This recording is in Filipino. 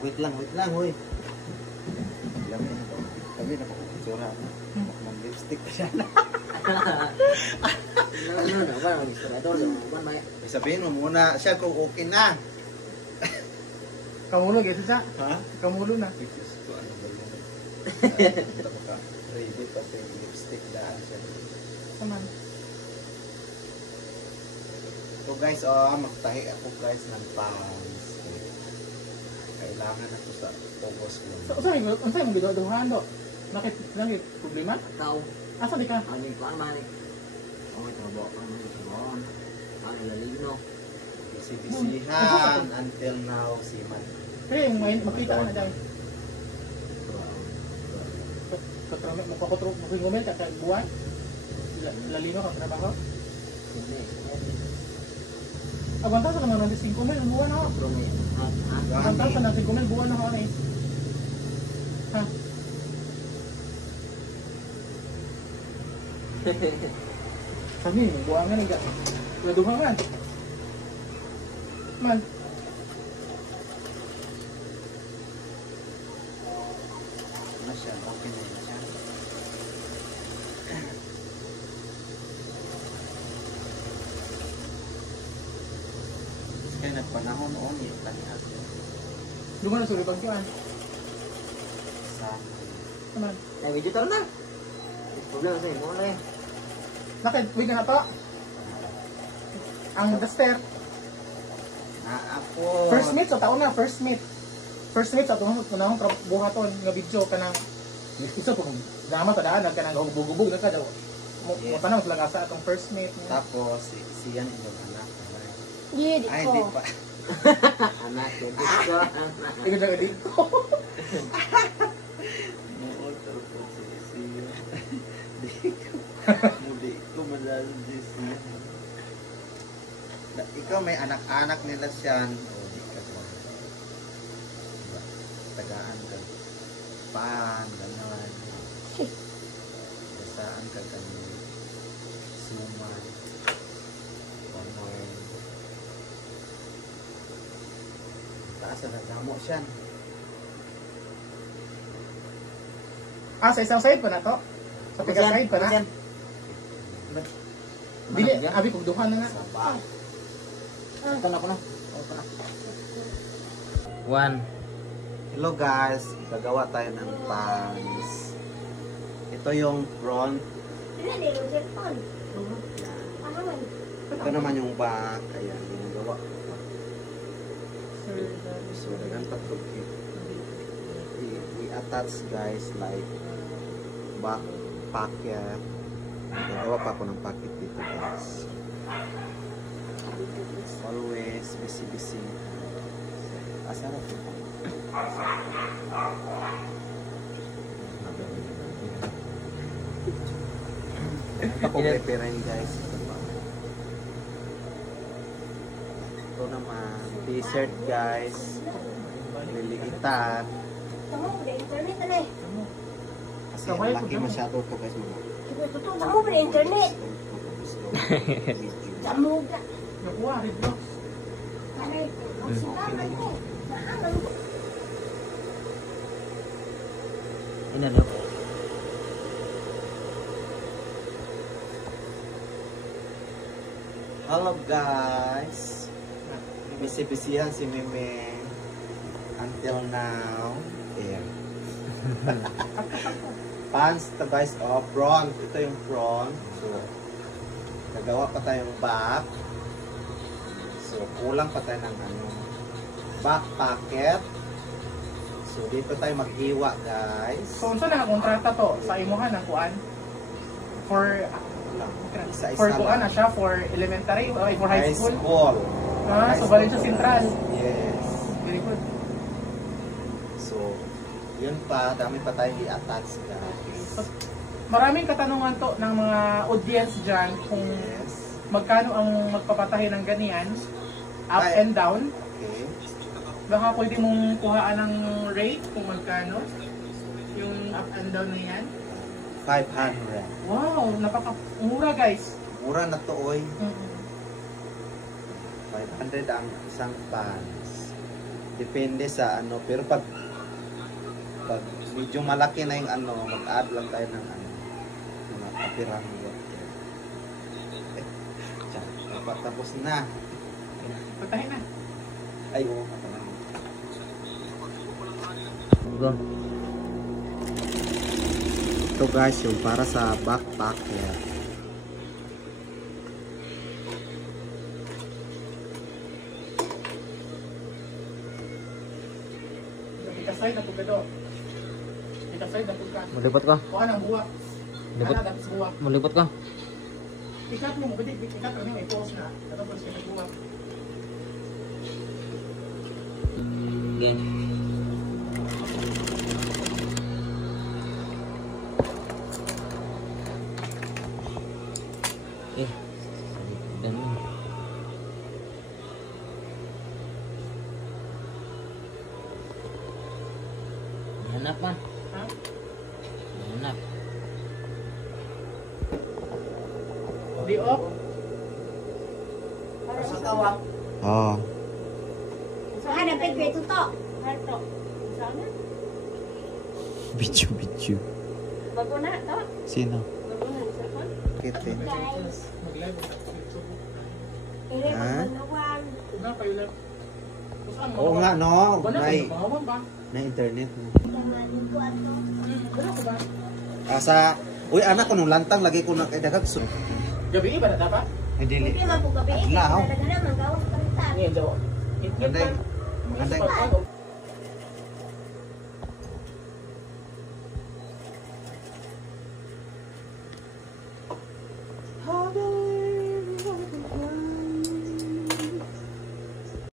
Wait lang, hoy. Kami na po. Sura. Mag-lipstick pa siya na. Sabihin mo muna siya kung okay na. Kamulo, gitu siya. Ha? Kamulo na. Diyos ko, ano ba yun? Ready pa sa lipstick daan siya. Saman. So guys, magtahi ako guys ng pants. Kailangan na to sa focus ko. Unsa mo giduduhan do? Nakit problema? Tao. Asa di ka? Ani ko manik. Okay, trabaho ka man trabaho. Ani lalino. Bisihan until now si Man. Kaya yung makita ka na dahil. Magpapatro ka kay buwan? Lalino ka trabaho? Hindi. Agwanta sa naman ng 5,000 buwan ako. Agwanta sa ng 5,000 buwan ako eh. Ha? Sabi, buwan nga nag laduha man. Man. Ano siya? Okay na siya. Kaya nagpanahon noon eh. Tanihan. Luman na sulit ang kuhan. Sama. Naman. Ay, digital na. Problema sa'yo mo na eh. Nakit, wig na to. Ang duster. Ako. First meet sa taon na, first meet. First meet sa taon na buhaton nga video ka ng iso po kung dama ta daan ka nang hubog-hubog na ka daw. Mo tanong sila sa atong first meet. Tapos si yan yung anak. Iya, Ay, di pa. Anak ko. Dito. Ikaw na dito. Oo, tapos si di ko. Muli ko malalo si siya. Ikaw may anak-anak nila siyan. O, di ka ba? Diba? Tagaan ka. Paan, gano'n. Basaan ka kami. Suman. Pamoy. Taas na nagamo siyan. Sa isang side pa na to. Sa piga side pa na. Dili, abi kong duha na nga. Sabah. Ito na ko na. Ito na. 1. Hello guys, gagawa tayo ng pants. Ito yung front. Ito naman yung back. Ayan, ginagawa ko. So, dagan tatlog i-attach guys like back pocket. Gagawa pa ako ng pocket dito guys. Always busy. Asara po. Ako preparing guys. Ito naman t-shirt guys. Liliitan. Kasi laki masyado ito guys. Kamu ber-internet. Kamu gak. Nakuha, ridlock. Ini daw. Hello guys. Busy-busyhan si Meme until now. Ayan. Pants to guys. Oh, front. Ito yung front. So, nagawa pa tayong back. So, kulang pa tayo ng back pocket. So, dito tayo mag-iwa guys. So, unsa nakakontrata to sa imuhan ng kuan? For Isa-isa for lang. kuan na siya for elementary o for high school? High So school. Valencia Central. Yes. Very good. So, yun pa. Dami pa tayong i-attach guys. So, maraming katanungan to ng mga audience dyan kung Yes. magkano ang magpapatahi ng ganyan, up Ay. and down. Okay. Baka pwede mong kuhaan ng rate kung magkano yung up and down na yan. 500. Wow, napaka-mura guys. Mura na to, oy. 500 500 ang isang pants. Depende sa ano, pero pag medyo malaki na yung ano, mag-add lang tayo ng ano, mga kapirang water. Tiyan, dapat tapos na. Patahin na. Ay, oo, matalang. Go. Ito guys, yung para sa backpacker. Ikasay na pugado. Ikasay na pugkan. Malipot ka. Kuha ng buwa. Lipot. Ana dapat sa buwa. Malipot ka. Ikat mo, pwede ikat mo may pause na. Tapos sa buwa. Yan. Eh. Ganun. Hanap man. Ha? Hanap. Di off. Para sa kawak. Oo. So, hanapin ko ito to. Harto. Sana? Video. Bago na to. Sino? Bago na. Isa ko. Kite. Guys. Mag-live na sa YouTube. Ere, Ha? magmanawag. Uga pa yun. Oo nga, no? May Mahawan ba? na internet mo. Kamanin ko ato. Wala ko ba? Asa, uy anak ko nung lantang lagi ko na kay dagag sun. Gabi ba na dapat? Ay dili. Hindi man po gabi. Adlaw. Nagana man gawas palitan. Ngayon daw. Maganda. Maganda. Maganda.